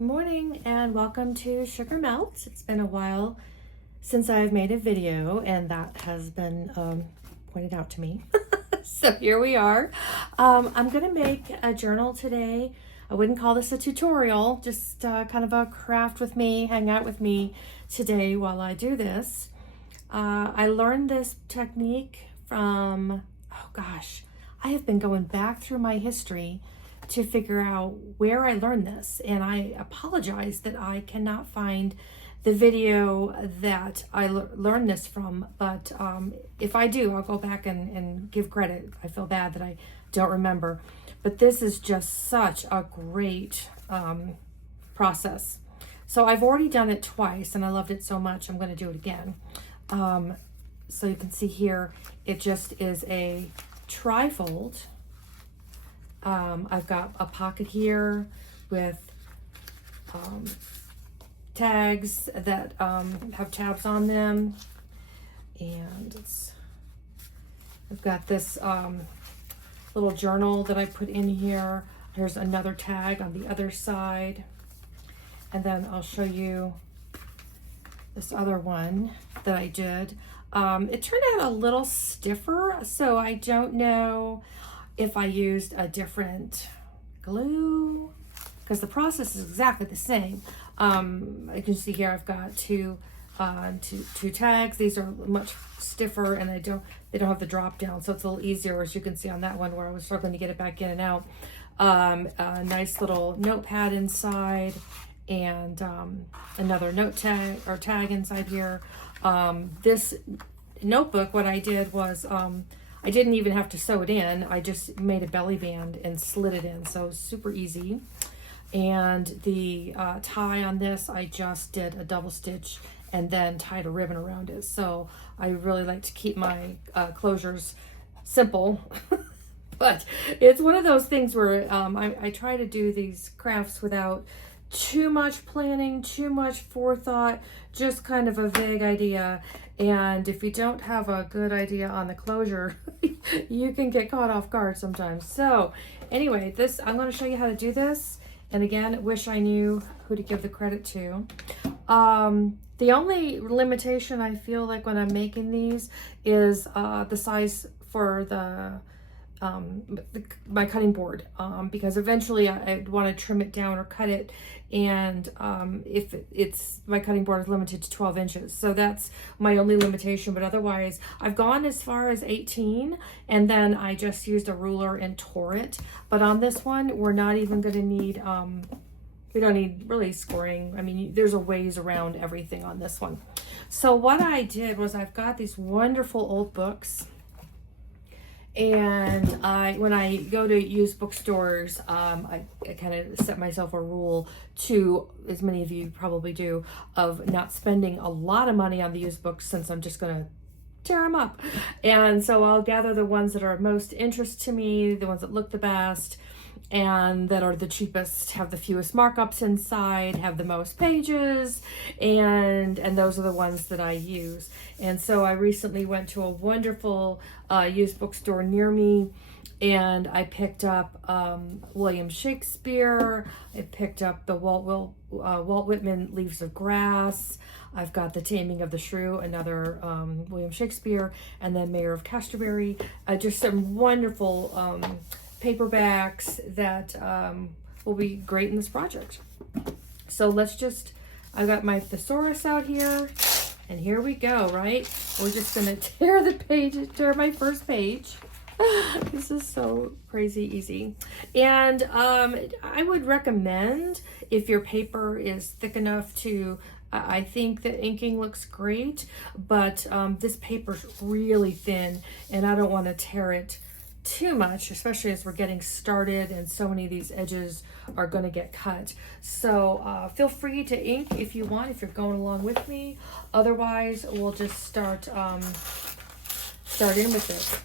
Good morning and welcome to Sugar Melt. It's been a while since I've made a video and that has been pointed out to me. So here we are. I'm gonna make a journal today. I wouldn't call this a tutorial, just kind of a craft with me, hang out with me today while I do this. I learned this technique from, oh gosh, I have been going back through my history to figure out where I learned this, and I apologize that I cannot find the video that I learned this from, but if I do, I'll go back and give credit. I feel bad that I don't remember, but this is just such a great process. So I've already done it twice and I loved it so much I'm going to do it again. So you can see here it just is a trifold. I've got a pocket here with tags that have tabs on them, and I've got this little journal that I put in here. There's another tag on the other side, and then I'll show you this other one that I did. It turned out a little stiffer, so I don't know if I used a different glue, because the process is exactly the same. You can see here I've got two tags. These are much stiffer and they don't have the drop down, so it's a little easier, as you can see on that one where I was struggling to get it back in and out. A nice little notepad inside, and another note tag or tag inside here. This notebook, what I did was I didn't even have to sew it in. I just made a belly band and slid it in, so super easy. And the tie on this, I just did a double stitch and then tied a ribbon around it. So I really like to keep my closures simple. But it's one of those things where I try to do these crafts without too much planning, too much forethought, just kind of a vague idea. And if you don't have a good idea on the closure, you can get caught off guard sometimes. So anyway, I'm going to show you how to do this. And again, wish I knew who to give the credit to. The only limitation I feel like when I'm making these is the size for my cutting board, because eventually I want to trim it down or cut it, and if my cutting board is limited to 12 inches, so that's my only limitation. But otherwise I've gone as far as 18, and then I just used a ruler and tore it. But on this one, we're not even going to need we don't need really scoring. I mean, there's a ways around everything on this one. So what I did was, I've got these wonderful old books, and when I go to used bookstores, I kind of set myself a rule to, as many of you probably do, of not spending a lot of money on the used books, since I'm just going to tear them up. And so I'll gather the ones that are of most interest to me, the ones that look the best, and that are the cheapest, have the fewest markups inside, have the most pages, and those are the ones that I use. And so I recently went to a wonderful used bookstore near me, and I picked up William Shakespeare. I picked up the Walt Whitman Leaves of Grass. I've got The Taming of the Shrew, another William Shakespeare, and then Mayor of Canterbury. Just some wonderful paperbacks that will be great in this project. So I've got my thesaurus out here, and here we go, right? We're just gonna tear my first page. This is so crazy easy. And I would recommend, if your paper is thick enough to, I think that inking looks great, but this paper's really thin and I don't want to tear it too much, especially as we're getting started and so many of these edges are going to get cut. So feel free to ink if you want, if you're going along with me. Otherwise, we'll just start in with it.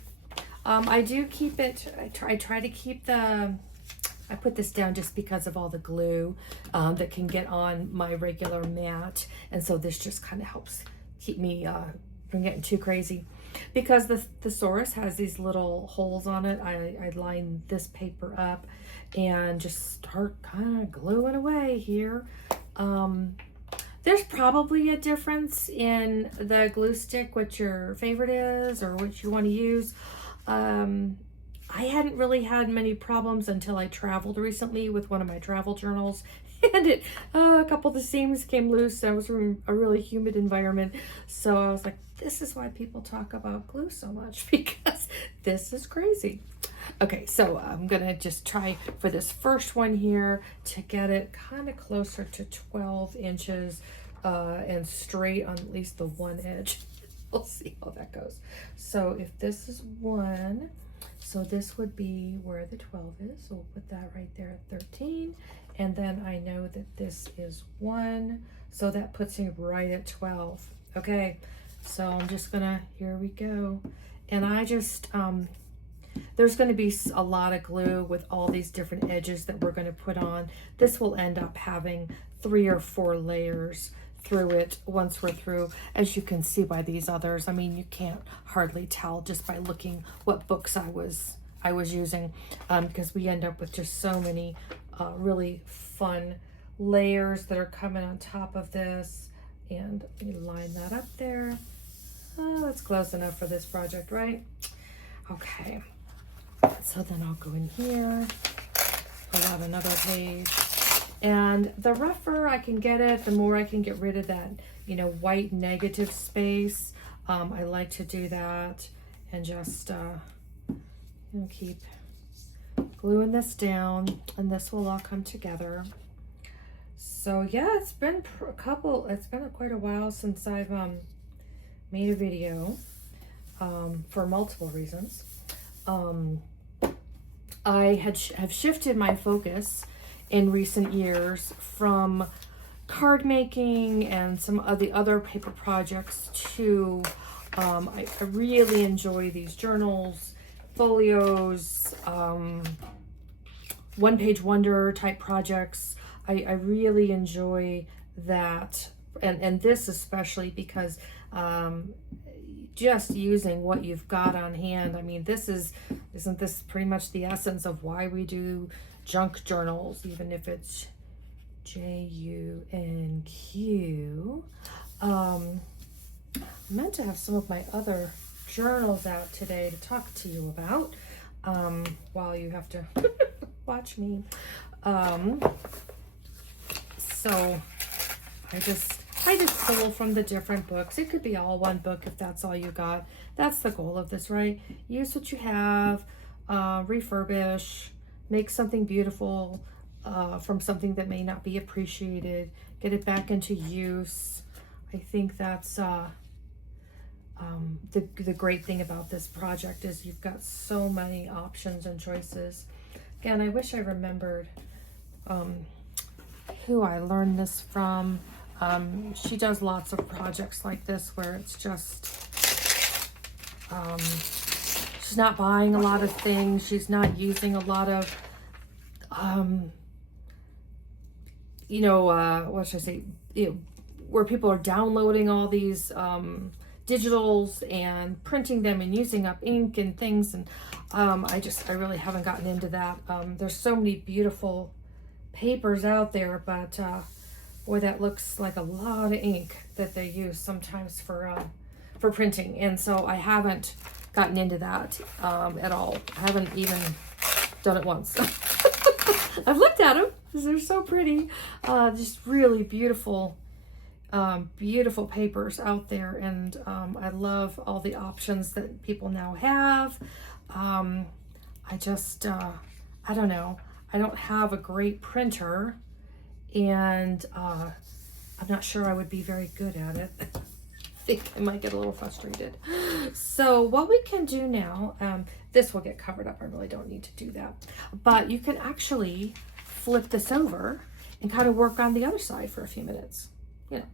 I do keep it, I try to keep I put this down just because of all the glue that can get on my regular mat, and so this just kind of helps keep me from getting too crazy. because the thesaurus has these little holes on it, I line this paper up and just start kind of gluing away here. There's probably a difference in the glue stick, what your favorite is or what you want to use. I hadn't really had many problems until I traveled recently with one of my travel journals, and a couple of the seams came loose. I was in a really humid environment, so I was like, this is why people talk about glue so much, because this is crazy. Okay, so I'm gonna just try for this first one here to get it kind of closer to 12 inches and straight on at least the one edge. We'll see how that goes. So if this is 1, so this would be where the 12 is. So we'll put that right there at 13. And then I know that this is 1. So that puts me right at 12. Okay, so I'm just gonna, here we go. And I just, there's gonna be a lot of glue with all these different edges that we're gonna put on. This will end up having 3 or 4 layers through it once we're through, as you can see by these others. I mean, you can't hardly tell just by looking what books I was using, because we end up with just so many really fun layers that are coming on top of this. And let me line that up there. Oh, that's close enough for this project, right? Okay, so then I'll go in here, pull out another page. And the rougher I can get it, the more I can get rid of that, you know, white negative space. I like to do that and just you know, keep gluing this down, and this will all come together. So yeah, it's been quite a while since I've made a video for multiple reasons. I have shifted my focus in recent years from card making and some of the other paper projects to I really enjoy these journals, folios, one-page wonder type projects. I really enjoy that, and this especially because just using what you've got on hand. I mean, isn't this pretty much the essence of why we do junk journals, even if it's JUNQ. I meant to have some of my other journals out today to talk to you about while you have to watch me. So I just pull from the different books. It could be all one book if that's all you got. That's the goal of this, right? Use what you have, refurbish, make something beautiful from something that may not be appreciated, get it back into use. I think that's the great thing about this project is you've got so many options and choices. Again, I wish I remembered who I learned this from. She does lots of projects like this where it's just she's not buying a lot of things. She's not using a lot of, what should I say? Where people are downloading all these digitals and printing them and using up ink and things. And I really haven't gotten into that. There's so many beautiful papers out there, but boy, that looks like a lot of ink that they use sometimes for printing. And so I haven't gotten into that at all. I haven't even done it once. I've looked at them because they're so pretty. Just really beautiful, beautiful papers out there. And I love all the options that people now have. I don't know. I don't have a great printer, and I'm not sure I would be very good at it. I think I might get a little frustrated. So what we can do now, this will get covered up. I really don't need to do that. But you can actually flip this over and kind of work on the other side for a few minutes. You know,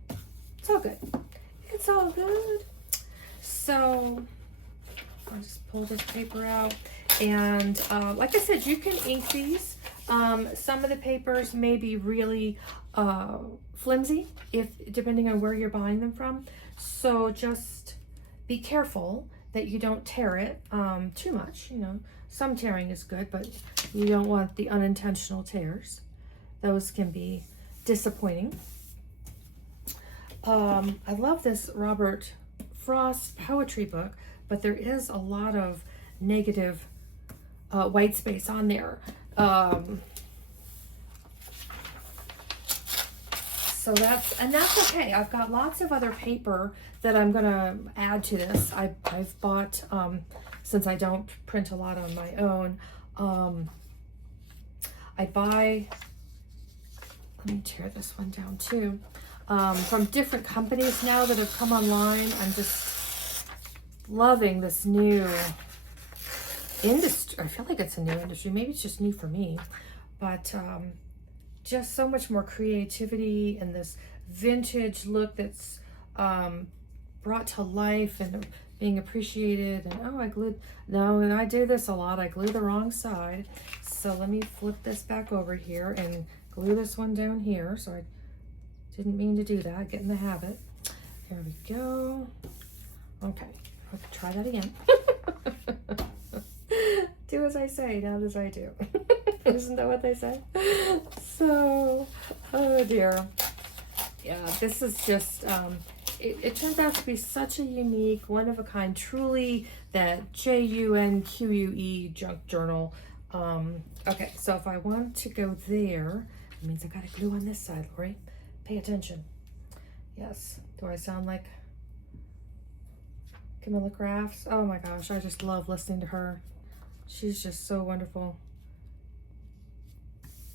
it's all good. It's all good. So I'll just pull this paper out. And like I said, you can ink these. Some of the papers may be really flimsy, depending on where you're buying them from. So just be careful that you don't tear it too much. You know, some tearing is good, but you don't want the unintentional tears. Those can be disappointing. I love this Robert Frost poetry book, but there is a lot of negative white space on there. So that's okay. I've got lots of other paper that I'm gonna add to this. I've bought, since I don't print a lot on my own, I buy, let me tear this one down too, from different companies now that have come online. I'm just loving this new industry. I feel like it's a new industry. Maybe it's just new for me, but just so much more creativity and this vintage look that's brought to life and being appreciated. And oh, I glued, no, and I do this a lot. I glue the wrong side. So let me flip this back over here and glue this one down here. So I didn't mean to do that. Get in the habit. There we go. Okay, I'll try that again. Do as I say, not as I do. Isn't that what they say? So, oh dear. Yeah, this is just, it turns out to be such a unique, one-of-a-kind, truly that JUNQUE junk journal. Okay, so if I want to go there, it means I gotta glue on this side, Lori. Pay attention. Yes. Do I sound like Camilla Crafts? Oh my gosh, I just love listening to her. She's just so wonderful.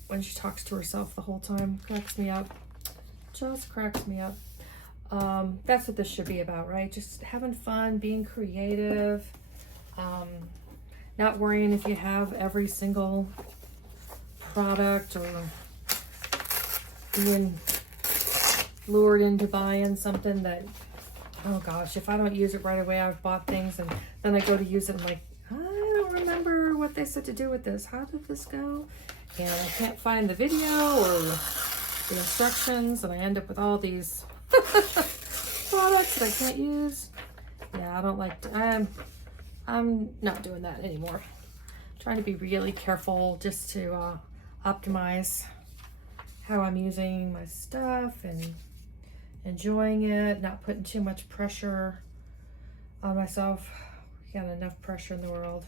When she talks to herself the whole time, cracks me up. Just cracks me up. That's what this should be about, right? Just having fun, being creative, not worrying if you have every single product or being lured into buying something that, oh gosh, if I don't use it right away, I've bought things and then I go to use it and I'm like, I don't remember what they said to do with this. How did this go? And I can't find the video or the instructions, and I end up with all these products that I can't use. Yeah, I don't like to, I'm not doing that anymore. I'm trying to be really careful just to optimize how I'm using my stuff and enjoying it, not putting too much pressure on myself. We got enough pressure in the world.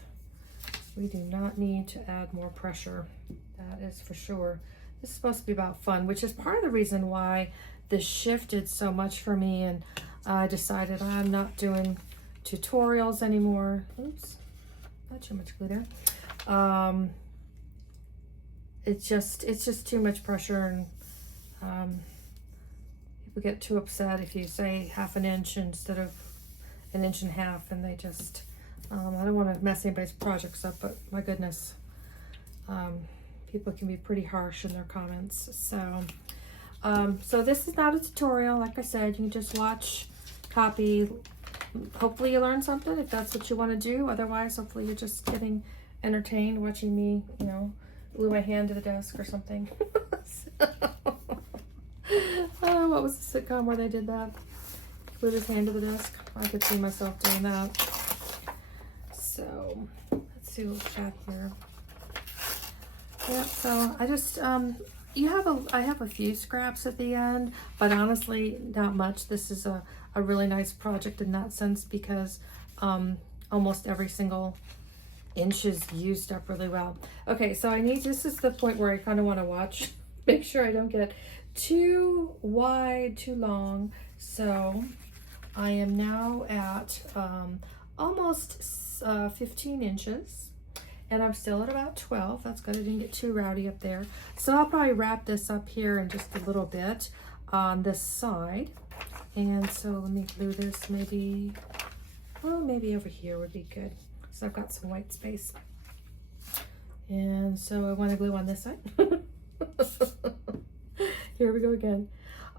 We do not need to add more pressure. That is for sure. This is supposed to be about fun, which is part of the reason why this shifted so much for me, and I decided I'm not doing tutorials anymore. Oops, not too much glue there. It's just too much pressure, and people get too upset if you say half an inch instead of an inch and a half, and they just, I don't want to mess anybody's projects up, but my goodness, people can be pretty harsh in their comments. So, so this is not a tutorial. Like I said, you can just watch, copy. Hopefully you learn something if that's what you want to do. Otherwise, hopefully you're just getting entertained watching me, you know, glue my hand to the desk or something. What was the sitcom where they did that? Glue his hand to the desk. I could see myself doing that. So let's see what we've got here. Yeah, so I just I have a few scraps at the end, but honestly not much. This is a really nice project in that sense because almost every single inch is used up really well. Okay, so this is the point where I kind of want to watch, make sure I don't get too wide, too long. So I am now at almost 15 inches. And I'm still at about 12. That's good. I didn't get too rowdy up there. So I'll probably wrap this up here in just a little bit on this side. And so let me glue this maybe, well, maybe over here would be good. So I've got some white space. And so I want to glue on this side. Here we go again.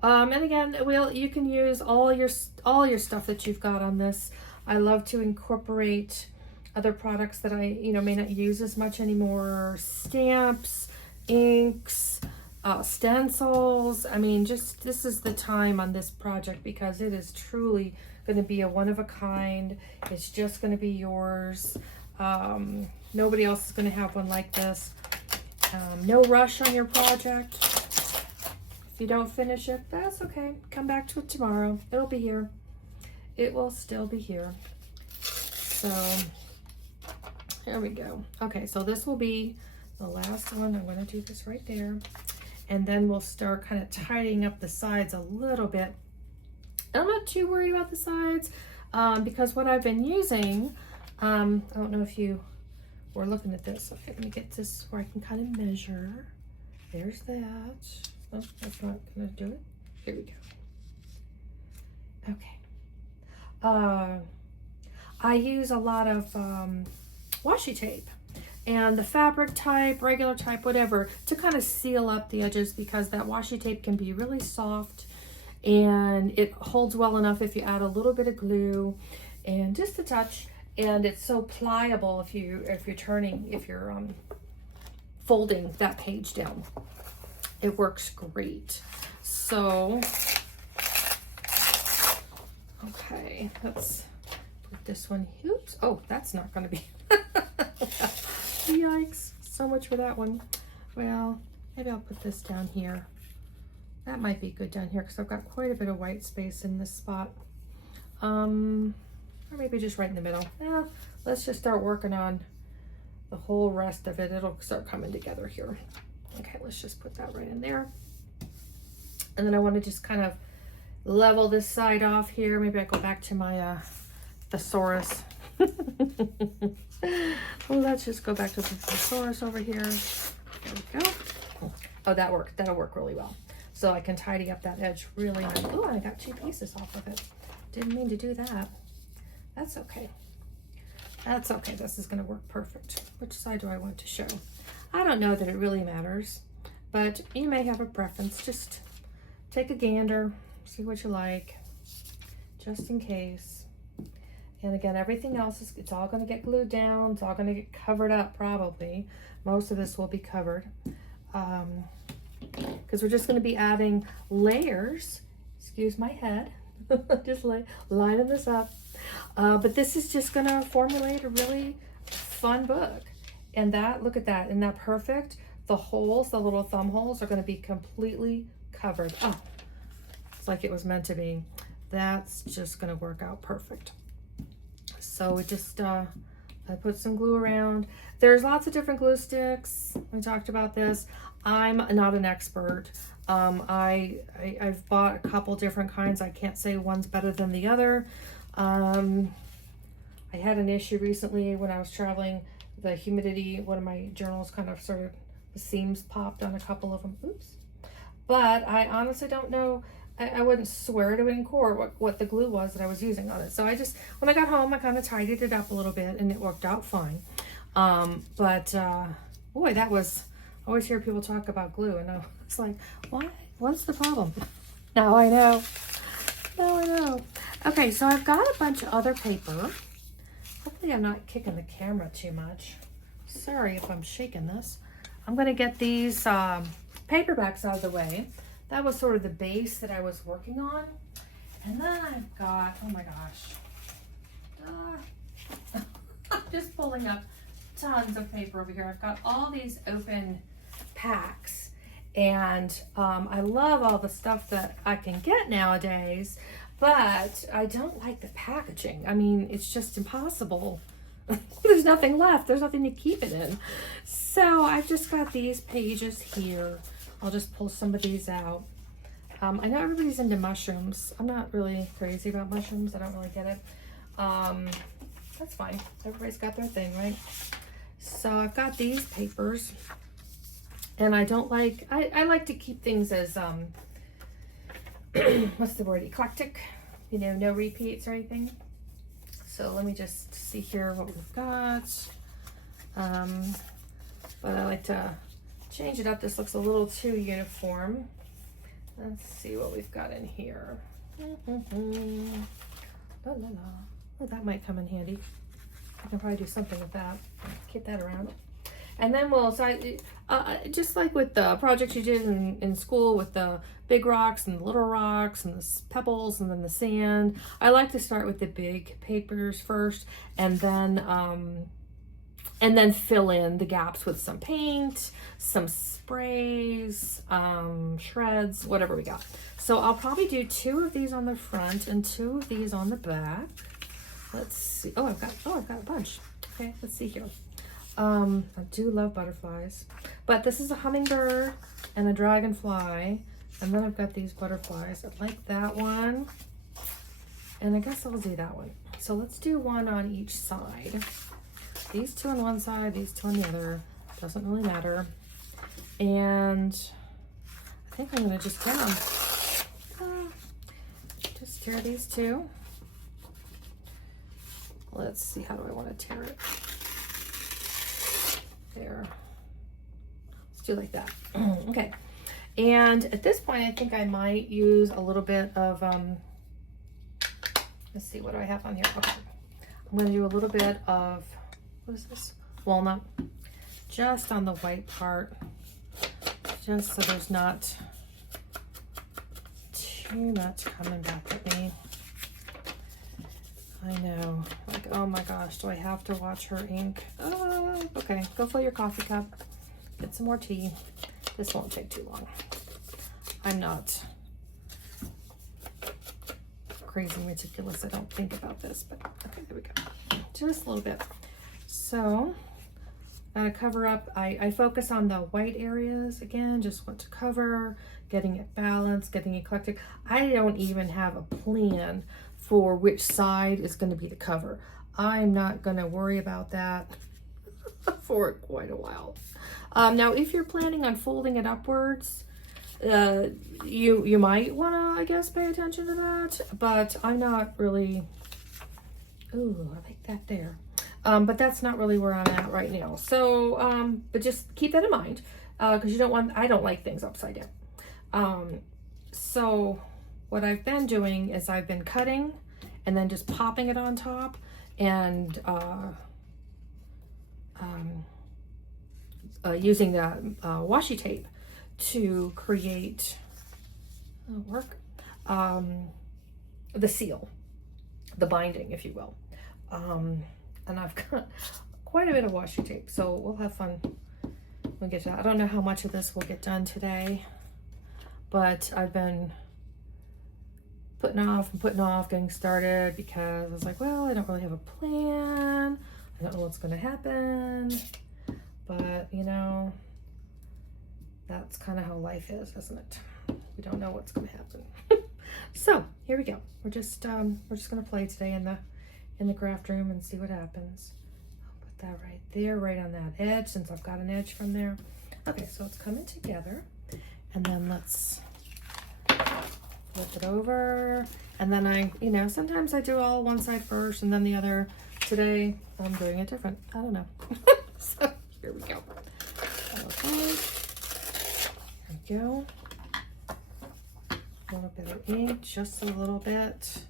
And again, you can use all your stuff that you've got on this. I love to incorporate other products that I, may not use as much anymore, stamps, inks, stencils. I mean, just this is the time on this project because it is truly going to be a one-of-a-kind. It's just going to be yours. Nobody else is going to have one like this. No rush on your project. If you don't finish it, that's okay. Come back to it tomorrow. It'll be here. It will still be here. So here we go. Okay, so this will be the last one. I'm going to do this right there. And then we'll start kind of tidying up the sides a little bit. I'm not too worried about the sides because what I've been using, I don't know if you were looking at this. Okay, let me get this where I can kind of measure. There's that. Oh, that's not going to do it. Here we go. Okay. I use a lot of washi tape and the fabric type, regular type, whatever, to kind of seal up the edges because that washi tape can be really soft and it holds well enough if you add a little bit of glue and just a touch, and it's so pliable if you're folding that page down. It works great. So okay, let's put this one. Oops. Oh, that's not going to be. Yikes. So much for that one. Well, maybe I'll put this down here. That might be good down here because I've got quite a bit of white space in this spot. Or maybe just right in the middle. Yeah, let's just start working on the whole rest of it. It'll start coming together here. Okay, let's just put that right in there. And then I want to just kind of level this side off here. Maybe I go back to my thesaurus. Well, let's just go back to the thesaurus over here. There we go. Oh, that worked. That'll work really well. So I can tidy up that edge really nice. Oh, I got 2 pieces off of it. Didn't mean to do that. That's okay. That's okay. This is going to work perfect. Which side do I want to show? I don't know that it really matters, but you may have a preference. Just take a gander, see what you like, just in case. And again, everything else it's all going to get glued down. It's all going to get covered up probably. Most of this will be covered because we're just going to be adding layers. Excuse my head. Just lining this up. But this is just going to formulate a really fun book. And that, look at that, isn't that perfect? The holes, the little thumb holes are going to be completely covered. Oh, it's like it was meant to be. That's just going to work out perfect. So we just, I put some glue around. There's lots of different glue sticks. We talked about this. I'm not an expert. I've bought a couple different kinds. I can't say one's better than the other. I had an issue recently when I was traveling. The humidity, one of my journals kind of the seams popped on a couple of them. Oops. But I honestly don't know. I wouldn't swear to it in court what the glue was that I was using on it. So I just, when I got home, I kind of tidied it up a little bit and it worked out fine. Boy, that was, I always hear people talk about glue and I was like, what? What's the problem? Now I know. Now I know. Okay, so I've got a bunch of other paper. Hopefully I'm not kicking the camera too much. Sorry if I'm shaking this. I'm going to get these paperbacks out of the way. That was sort of the base that I was working on. And then I've got, oh my gosh. I'm just pulling up tons of paper over here. I've got all these open packs. And I love all the stuff that I can get nowadays. But I don't like the packaging. I mean, it's just impossible. There's nothing left. There's nothing to keep it in. So I've just got these pages here. I'll just pull some of these out. I know everybody's into mushrooms. I'm not really crazy about mushrooms. I don't really get it. That's fine. Everybody's got their thing, right? So I've got these papers. And I don't like, I like to keep things as, what's the word, eclectic, you know, no repeats or anything. So let me just see here what we've got. But I like to change it up. This looks a little too uniform. Let's see what we've got in here. La, la, la. Oh, that might come in handy. I can probably do something with that. Keep that around. And then we'll, just like with the projects you did in school with the big rocks and the little rocks and the pebbles and then the sand, I like to start with the big papers first, and then fill in the gaps with some paint, some sprays, shreds, whatever we got. So I'll probably do 2 of these on the front and 2 of these on the back. Let's see. Oh, I've got a bunch. Okay, let's see here. I do love butterflies, but this is a hummingbird and a dragonfly, and then I've got these butterflies. I like that one, and I guess I'll do that one. So let's do 1 on each side. These 2 on one side, these 2 on the other. Doesn't really matter. And I think I'm gonna just tear them. Just tear these 2. Let's see, how do I want to tear it? There. Let's do like that. Okay. And at this point, I think I might use a little bit of, let's see, what do I have on here? Okay. I'm going to do a little bit of, what is this? Walnut. Just on the white part. Just so there's not too much coming back at me. I know, like, oh my gosh, do I have to watch her ink? Oh, okay, go fill your coffee cup, get some more tea. This won't take too long. I'm not crazy meticulous, I don't think about this, but okay, there we go. Just a little bit. So, gotta cover up, I focus on the white areas, again, just want to cover, getting it balanced, getting eclectic. I don't even have a plan for which side is going to be the cover. I'm not going to worry about that for quite a while. Now, if you're planning on folding it upwards, you might want to, I guess, pay attention to that, but I'm not really, ooh, I like that there. But that's not really where I'm at right now. So, but just keep that in mind, because I don't like things upside down. So what I've been doing is I've been cutting and then just popping it on top and using the washi tape to create the seal, the binding, if you will. And I've got quite a bit of washi tape, so we'll have fun when we get to that. I don't know how much of this will get done today, but I've been putting off getting started because I was like, well, I don't really have a plan. I don't know what's going to happen, but you know, that's kind of how life is, isn't it? We don't know what's going to happen. So here we go. We're just going to play today in the craft room and see what happens. I'll put that right there, right on that edge, since I've got an edge from there. Okay, so it's coming together, and then let's flip it over, and then sometimes I do all one side first and then the other. Today I'm doing it different. I don't know. So here we go. Okay, there we go. A little bit of ink, just a little bit.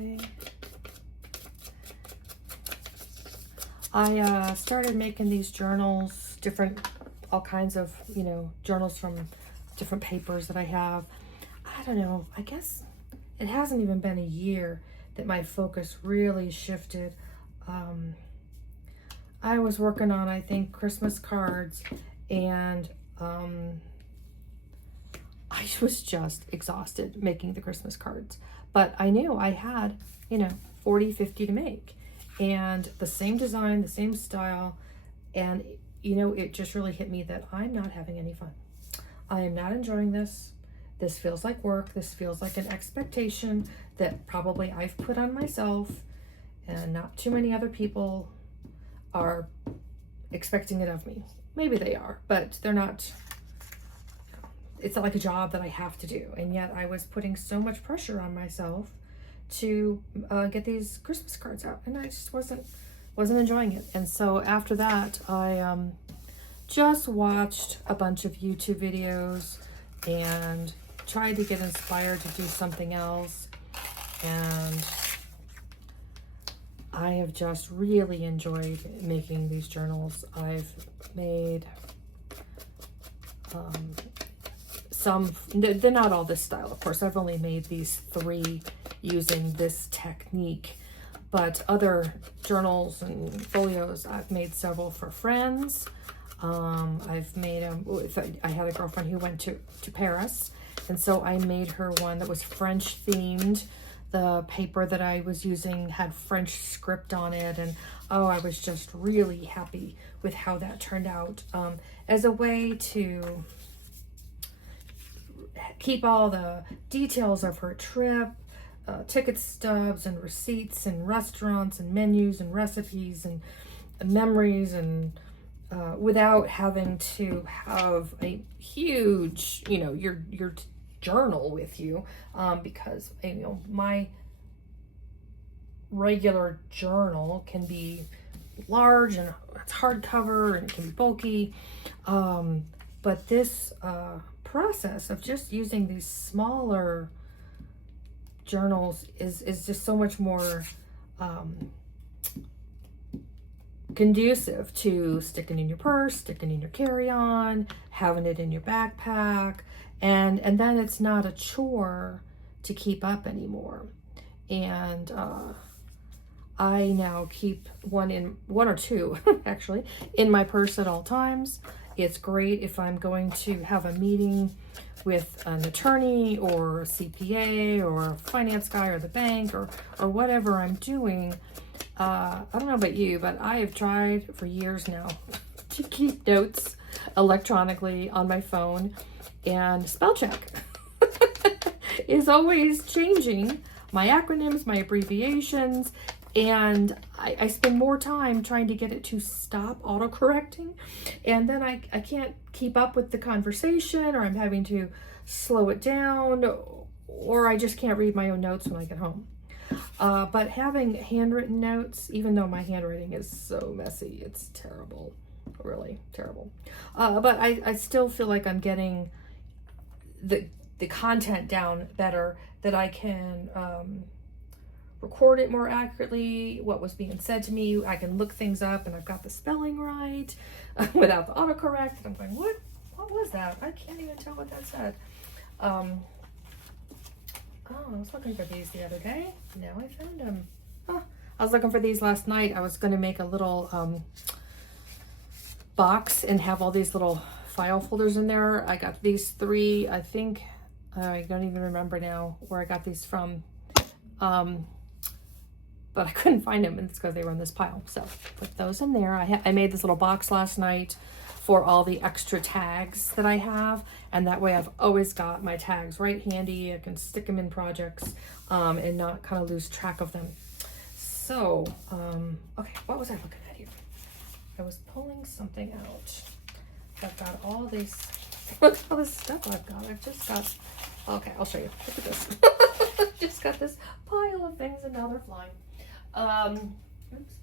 Okay. I started making these journals, all kinds of, journals from different papers that I have. I don't know, I guess it hasn't even been a year that my focus really shifted. I was working on, I think, Christmas cards, and I was just exhausted making the Christmas cards. But I knew I had, 40, 50 to make, and the same design, the same style, and it just really hit me that I'm not having any fun. I am not enjoying this. This feels like work. This feels like an expectation that probably I've put on myself, and not too many other people are expecting it of me. Maybe they are, but they're not. It's not like a job that I have to do. And yet I was putting so much pressure on myself to get these Christmas cards out, and I just wasn't enjoying it. And so after that, I just watched a bunch of YouTube videos and tried to get inspired to do something else. And I have just really enjoyed making these journals. I've made some, they're not all this style, of course. I've only made these 3 using this technique, but other journals and folios, I've made several for friends. I've made them, I had a girlfriend who went to Paris, and so I made her one that was French themed. The paper that I was using had French script on it, and oh, I was just really happy with how that turned out. As a way to keep all the details of her trip, ticket stubs and receipts and restaurants and menus and recipes and memories, and without having to have a huge, you know, your journal with you, because, you know, my regular journal can be large and it's hardcover and it can be bulky, but this process of just using these smaller journals is just so much more conducive to sticking in your purse, sticking in your carry-on, having it in your backpack, and then it's not a chore to keep up anymore. And I now keep one or two actually in my purse at all times. It's great if I'm going to have a meeting with an attorney or a CPA or a finance guy or the bank or whatever I'm doing. I don't know about you, but I have tried for years now to keep notes electronically on my phone, and spell check is always changing my acronyms, my abbreviations, and I spend more time trying to get it to stop autocorrecting, and then I can't keep up with the conversation, or I'm having to slow it down, or I just can't read my own notes when I get home. But having handwritten notes, even though my handwriting is so messy, it's terrible, really terrible. But I still feel like I'm getting the content down better, that I can record it more accurately, what was being said to me. I can look things up and I've got the spelling right without the autocorrect. And I'm going, what was that? I can't even tell what that said. Oh, I was looking for these the other day. Now I found them. Oh, I was looking for these last night. I was going to make a little box and have all these little file folders in there. I got these 3, I think. I don't even remember now where I got these from. But I couldn't find them, and it's because they were in this pile. So put those in there. I made this little box last night for all the extra tags that I have, and that way I've always got my tags right handy. I can stick them in projects and not kind of lose track of them. So, okay, what was I looking at here? I was pulling something out. I've got all these, look at all this stuff I've got. I've just got, okay, I'll show you. Look at this. Just got this pile of things, and now they're flying. Oops.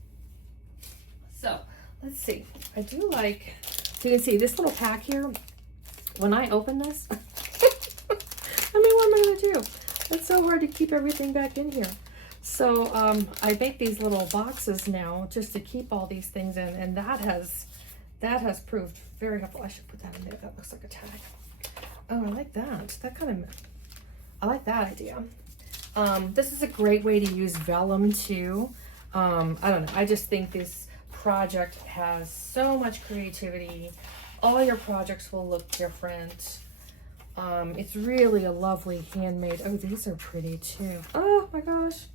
So, let's see. I do like, so you can see this little pack here. When I open this, I mean, what am I going to do? It's so hard to keep everything back in here. So, I make these little boxes now just to keep all these things in, and that has proved very helpful. I should put that in there. That looks like a tag. Oh, I like that. I like that idea. This is a great way to use vellum too. I don't know. I just think this project has so much creativity. All your projects will look different. It's really a lovely handmade. Oh, these are pretty too. Oh my gosh.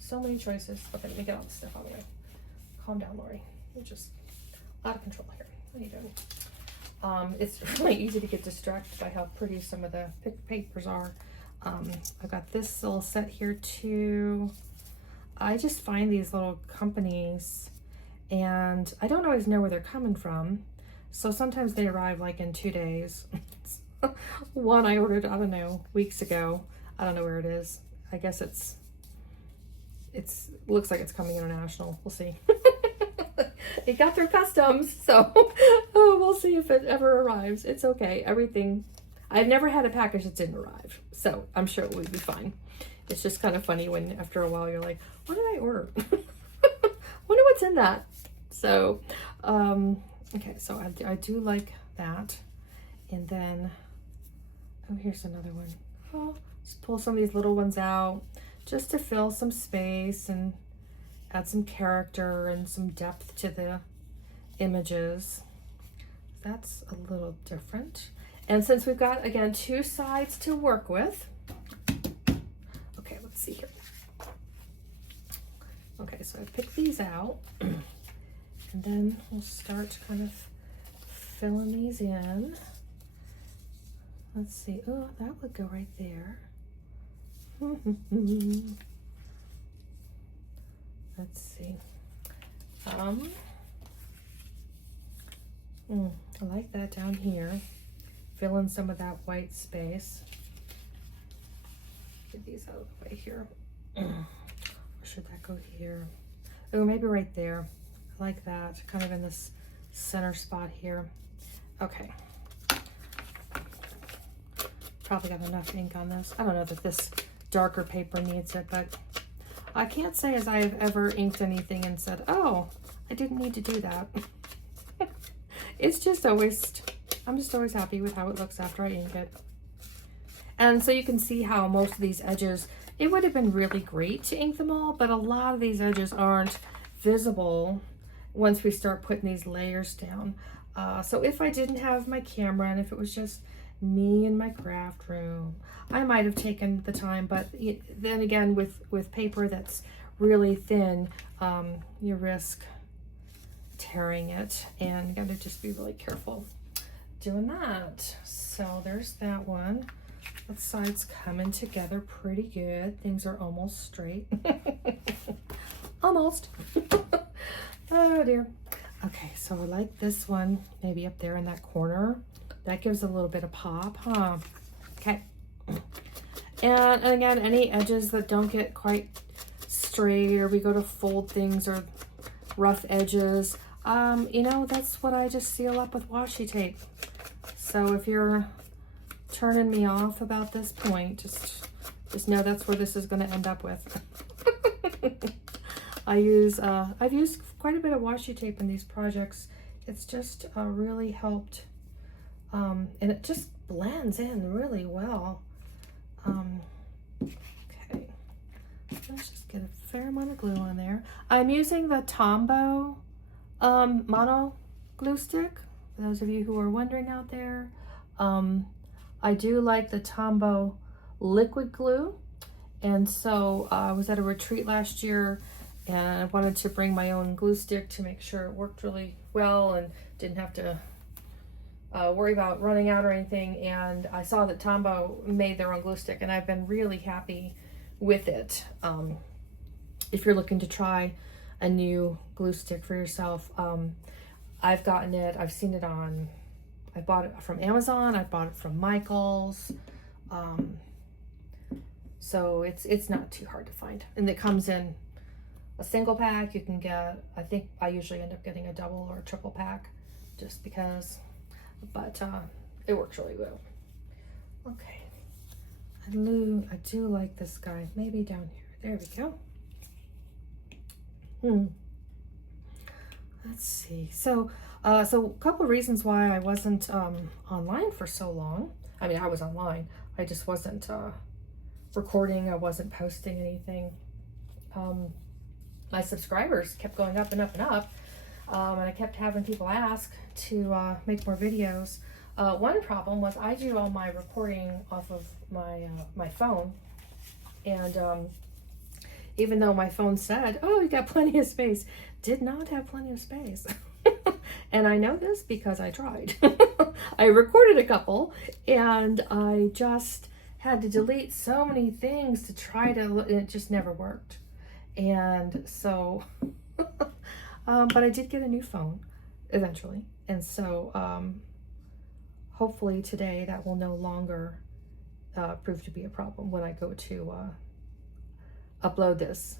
So many choices. Okay, let me get all this stuff out of the way. Calm down, Lori. You're just out of control here. What are you doing? It's really easy to get distracted by how pretty some of the papers are. I've got this little set here too. I just find these little companies, and I don't always know where they're coming from. So sometimes they arrive like in 2 days. One I ordered, I don't know, weeks ago. I don't know where it is. I guess it's looks like it's coming international. We'll see. It got through customs, so we'll see if it ever arrives. It's okay. Everything. I've never had a package that didn't arrive, so I'm sure it would be fine. It's just kind of funny when after a while you're like, what did I order? wonder what's in that. So, okay, so I do like that. And then, oh, here's another one. Oh, just pull some of these little ones out just to fill some space and add some character and some depth to the images. That's a little different. And since we've got, again, 2 sides to work with, okay, let's see here. Okay, so I picked these out, and then we'll start kind of filling these in. Let's see, oh, that would go right there. Let's see. I like that down here. Fill in some of that white space. Get these out of the way here. Or should that go here? Oh, maybe right there. I like that, kind of in this center spot here. Okay. Probably got enough ink on this. I don't know that this darker paper needs it, but I can't say as I have ever inked anything and said, oh, I didn't need to do that. It's just always, I'm just always happy with how it looks after I ink it. And so you can see how most of these edges, it would have been really great to ink them all, but a lot of these edges aren't visible once we start putting these layers down. So if I didn't have my camera and if it was just me in my craft room, I might have taken the time, but then again, with paper that's really thin, you risk tearing it, and you gotta just be really careful doing that. So there's that one. The sides coming together pretty good. Things are almost straight. Almost. Oh dear. Okay, so I like this one, maybe up there in that corner. That gives a little bit of pop, huh? Okay. And again, any edges that don't get quite straight, or we go to fold things, or rough edges, you know, that's what I just seal up with washi tape. So if you're turning me off about this point, just know that's where this is going to end up with. I've used quite a bit of washi tape in these projects. It's just really helped, and it just blends in really well. Okay, let's just get a fair amount of glue on there. I'm using the Tombow mono glue stick, for those of you who are wondering out there. I do like the Tombow liquid glue, and so I was at a retreat last year and I wanted to bring my own glue stick to make sure it worked really well and didn't have to worry about running out or anything. And I saw that Tombow made their own glue stick, and I've been really happy with it. If you're looking to try a new glue stick for yourself, I've gotten it, I've seen it on, I bought it from Amazon, I bought it from Michael's, so it's not too hard to find, and it comes in a single pack. You can get, I think I usually end up getting a double or a triple pack just because, but it works really well. Okay, I do like this guy, maybe down here, there we go. Let's see. So a couple of reasons why I wasn't online for so long. I mean, I was online. I just wasn't recording. I wasn't posting anything. My subscribers kept going up and up and up, and I kept having people ask to make more videos. One problem was I do all my recording off of my my phone, and even though my phone said, oh, you got plenty of space, did not have plenty of space. And I know this because I tried. I recorded a couple, and I just had to delete so many things to try to, and it just never worked. And so, but I did get a new phone eventually. And so hopefully today that will no longer prove to be a problem when I go to upload this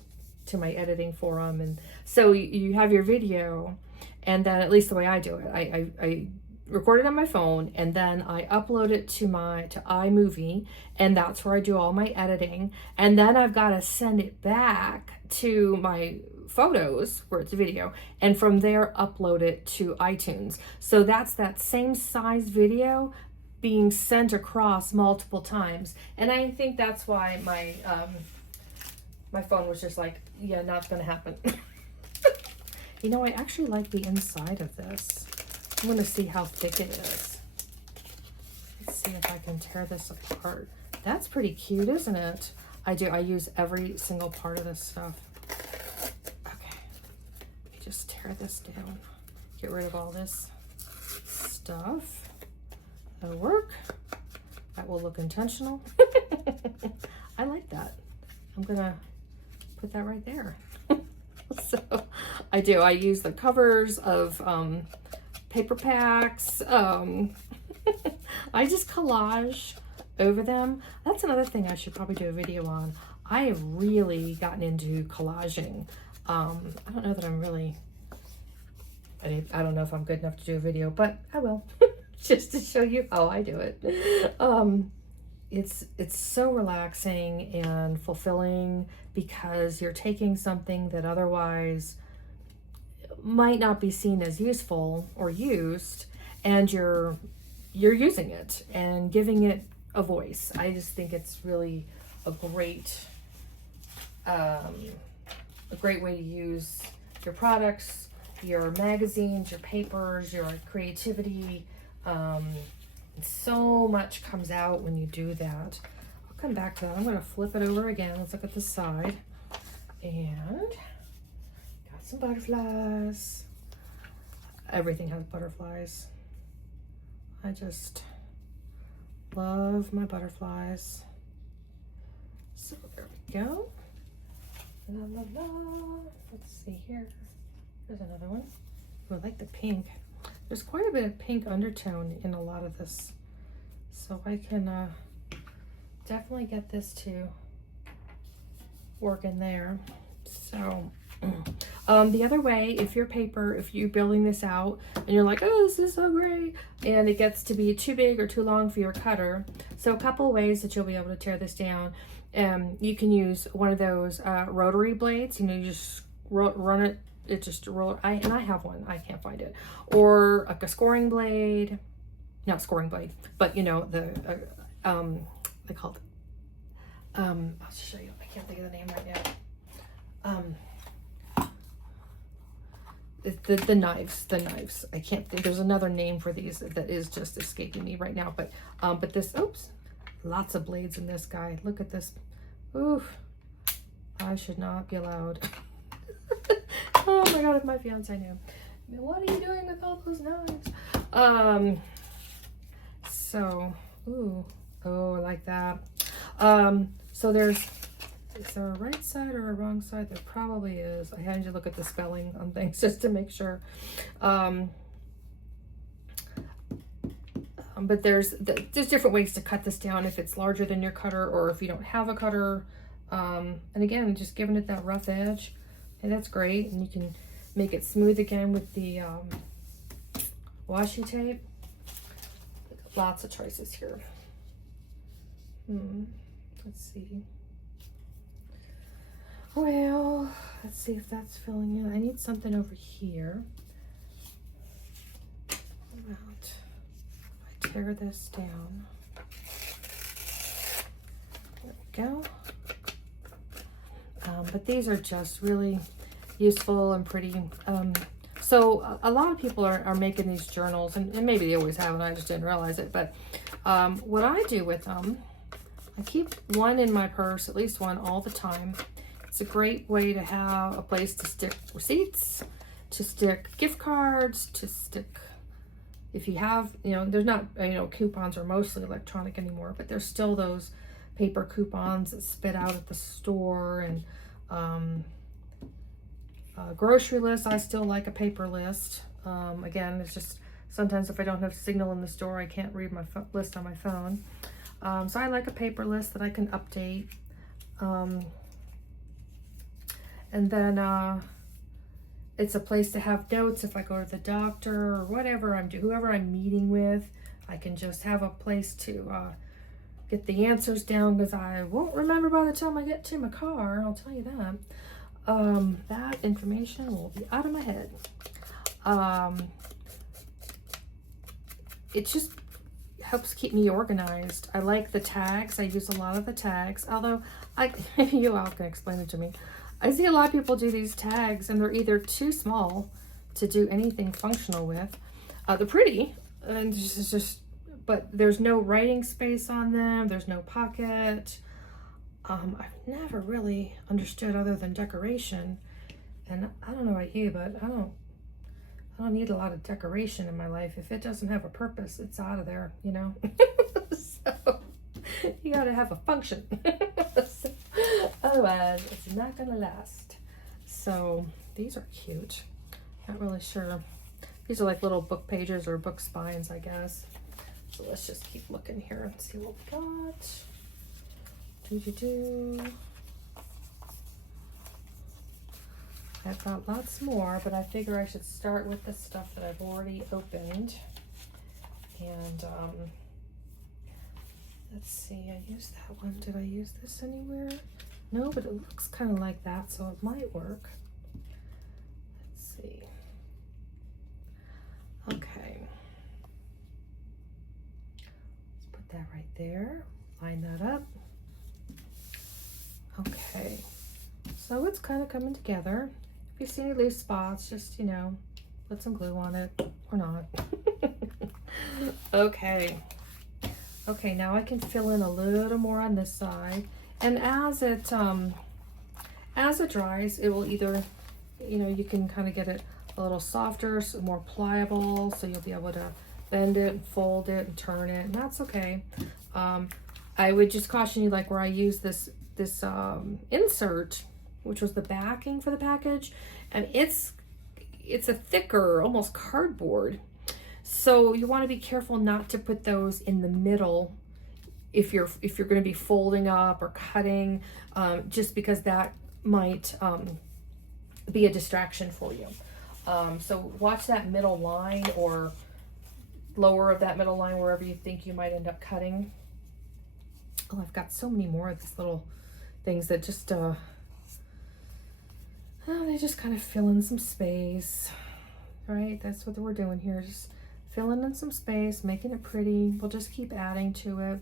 to my editing forum. And so you have your video, and then, at least the way I do it, I record it on my phone, and then I upload it to iMovie, and that's where I do all my editing. And then I've got to send it back to my photos where it's a video, and from there upload it to iTunes. So that's that same size video being sent across multiple times. And I think that's why my phone was just like, yeah, not gonna happen. You know, I actually like the inside of this. I'm gonna see how thick it is. Let's see if I can tear this apart. That's pretty cute, isn't it? I use every single part of this stuff. Okay, let me just tear this down. Get rid of all this stuff. That'll work. That will look intentional. I like that. I'm gonna put that right there. So I use the covers of paper packs. I just collage over them. That's another thing I should probably do a video on. I have really gotten into collaging. I don't know that I'm really, I don't know if I'm good enough to do a video, but I will. Just to show you how I do it. It's so relaxing and fulfilling because you're taking something that otherwise might not be seen as useful or used, and you're using it and giving it a voice. I just think it's really a great way to use your products, your magazines, your papers, your creativity. So much comes out when you do that. I'll come back to that. I'm going to flip it over again. Let's look at the side. And got some butterflies. Everything has butterflies. I just love my butterflies. So there we go. La, la, la. Let's see here. There's another one. Oh, I like the pink. There's quite a bit of pink undertone in a lot of this. So I can definitely get this to work in there. So the other way, if you're building this out and you're like, oh, this is so great, and it gets to be too big or too long for your cutter. So a couple of ways that you'll be able to tear this down. You can use one of those rotary blades. You know, you just run it. It just roll. I have one. I can't find it. Or like a scoring blade. Not scoring blade, but you know the they call it. I'll show you. I can't think of the name right now. The knives. I can't think. There's another name for these that is just escaping me right now. But this. Oops. Lots of blades in this guy. Look at this. Oof. I should not be allowed. Oh my god, if my fiance knew. What are you doing with all those knives? Oh, I like that. So is there a right side or a wrong side? There probably is. I had to look at the spelling on things just to make sure. But there's different ways to cut this down if it's larger than your cutter or if you don't have a cutter. And again, just giving it that rough edge. And that's great. And you can make it smooth again with the washi tape. Lots of choices here. Let's see. Well, let's see if that's filling in. I need something over here. About if I tear this down. There we go. But these are just really useful and pretty. So a lot of people are making these journals, and maybe they always have, and I just didn't realize it. But what I do with them, I keep one in my purse, at least one all the time. It's a great way to have a place to stick receipts, to stick gift cards, to stick, if you have, there's not, coupons are mostly electronic anymore, but there's still those paper coupons that spit out at the store, and grocery list. I still like a paper list. Again, it's just sometimes if I don't have signal in the store, I can't read my list on my phone. So I like a paper list that I can update. And then it's a place to have notes if I go to the doctor or whatever whoever I'm meeting with. I can just have a place to get the answers down, because I won't remember by the time I get to my car, I'll tell you that. that information will be out of my head. It just helps keep me organized. I like the tags. I use a lot of the tags, although maybe you all can explain it to me. I see a lot of people do these tags and they're either too small to do anything functional with. They're pretty, and but there's no writing space on them. There's no pocket. I've never really understood other than decoration, and I don't know about you, but I don't need a lot of decoration in my life. If it doesn't have a purpose, it's out of there, you know? So you gotta have a function. So, otherwise, it's not gonna last. So these are cute. Not really sure. These are like little book pages or book spines, I guess. So let's just keep looking here and see what we got. I've got lots more, but I figure I should start with the stuff that I've already opened. And let's see, I used that one. Did I use this anywhere? No, but it looks kind of like that, so it might work. Let's see. Okay. Let's put that right there. Line that up. Okay. So it's kind of coming together. If you see any loose spots, just, you know, put some glue on it or not. Okay. Okay, now I can fill in a little more on this side. And as it dries, it will either, you know, you can kind of get it a little softer, so more pliable, so you'll be able to bend it and fold it and turn it, and that's okay. I would just caution you, like where I use this insert, which was the backing for the package, and it's a thicker, almost cardboard. So you want to be careful not to put those in the middle if you're going to be folding up or cutting, just because that might be a distraction for you. So watch that middle line or lower of that middle line, wherever you think you might end up cutting. Oh, I've got so many more of these little things that just, they just kind of fill in some space, right? That's what we're doing here, just filling in some space, making it pretty. We'll just keep adding to it.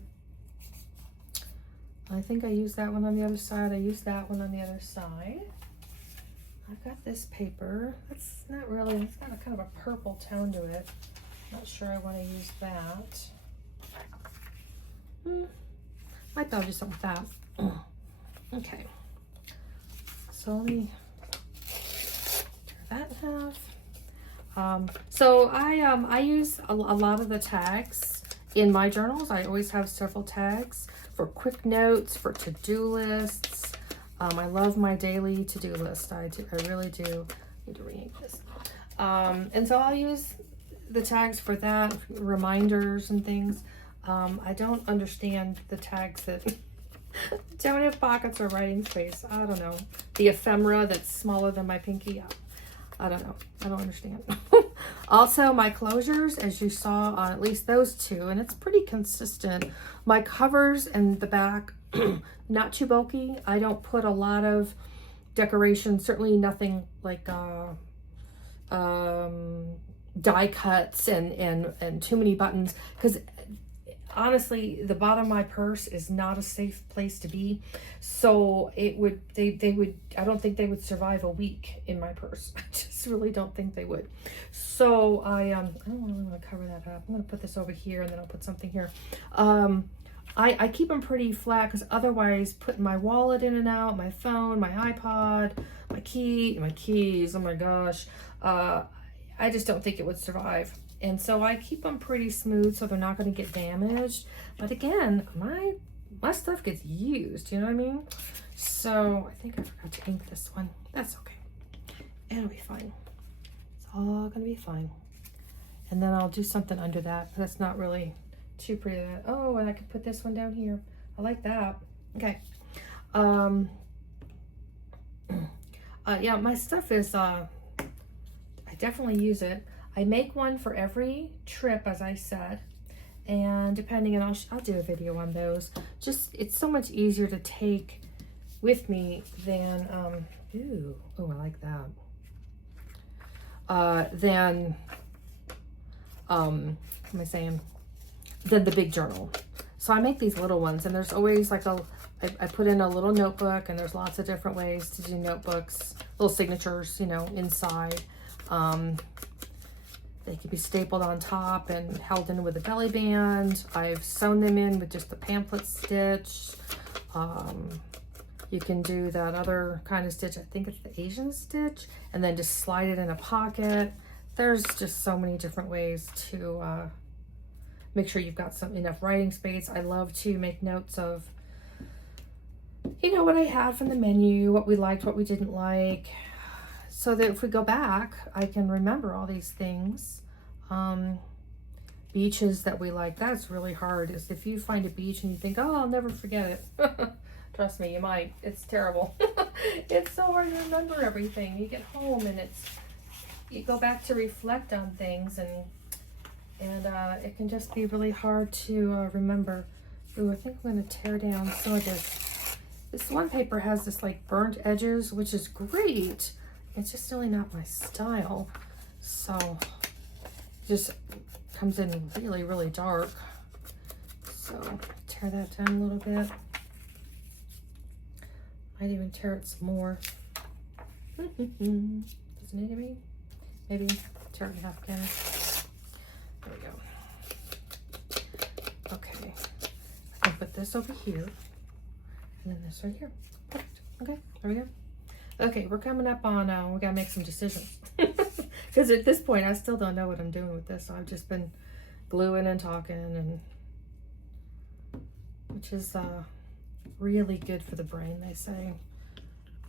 I think I used that one on the other side. I used that one on the other side. I've got this paper. That's not really, it's got a kind of a purple tone to it. Not sure I want to use that. Might be able to do something with that. Okay. So let me tear that in half. So I use a lot of the tags in my journals. I always have several tags for quick notes, for to-do lists. I love my daily to-do list. I really do. I need to re-ink this. And so I'll use the tags for that, reminders and things. I don't understand the tags that don't have pockets or writing space. I don't know. The ephemera that's smaller than my pinky. I don't know. I don't understand. Also, my closures, as you saw on at least those two, and it's pretty consistent. My covers and the back, not too bulky. I don't put a lot of decoration, certainly nothing like die cuts and too many buttons, because honestly, the bottom of my purse is not a safe place to be. So it would, they would, I don't think they would survive a week in my purse. I just really don't think they would. So I don't really want to cover that up. I'm going to put this over here and then I'll put something here. I keep them pretty flat, because otherwise putting my wallet in and out, my phone, my iPod, my keys, oh my gosh, I just don't think it would survive. And so I keep them pretty smooth so they're not going to get damaged. But again, my stuff gets used, you know what I mean? So I think I forgot to ink this one. That's okay. It'll be fine. It's all going to be fine. And then I'll do something under that. That's not really too pretty. Oh, and I could put this one down here. I like that. Okay. Yeah, my stuff is, I definitely use it. I make one for every trip, as I said, and depending, and I'll do a video on those. Just, it's so much easier to take with me than Ooh, oh, I like that. Then, what am I saying? Then the big journal. So I make these little ones, and there's always like I put in a little notebook, and there's lots of different ways to do notebooks, little signatures, you know, inside. They can be stapled on top and held in with a belly band. I've sewn them in with just the pamphlet stitch. You can do that other kind of stitch. I think it's the Asian stitch, and then just slide it in a pocket. There's just so many different ways to make sure you've got enough writing space. I love to make notes of, you know, what I had from the menu, what we liked, what we didn't like, so that if we go back, I can remember all these things. Beaches that we like, that's really hard. Is if you find a beach and you think, oh, I'll never forget it. Trust me, you might. It's terrible. It's so hard to remember everything. You get home and you go back to reflect on things, and it can just be really hard to remember. Ooh, I think I'm going to tear down some of this. This one paper has this like burnt edges, which is great. It's just really not my style. So it just comes in really, really dark. So tear that down a little bit. Might even tear it some more. Doesn't need to be. Maybe tear it in half again. There we go. Okay. I can put this over here. And then this right here. Perfect. Okay, there we go. Okay, we're coming up on, we gotta make some decisions. Because at this point, I still don't know what I'm doing with this. So I've just been gluing and talking, and which is really good for the brain, they say.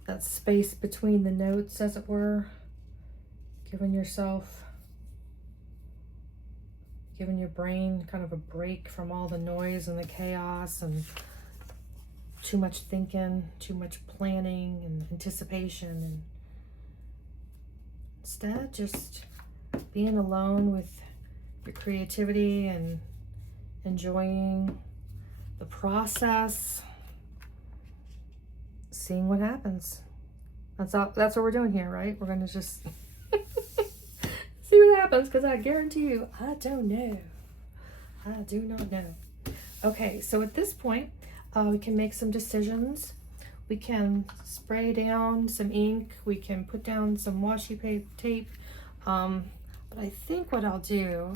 That space between the notes, as it were. Giving your brain kind of a break from all the noise and the chaos and too much thinking, too much planning and anticipation, and instead just being alone with your creativity and enjoying the process, seeing what happens. That's what we're doing here, right? We're gonna just see what happens, because I guarantee you, I don't know. I do not know. Okay, so at this point, we can make some decisions. We can spray down some ink. We can put down some washi tape. But I think what I'll do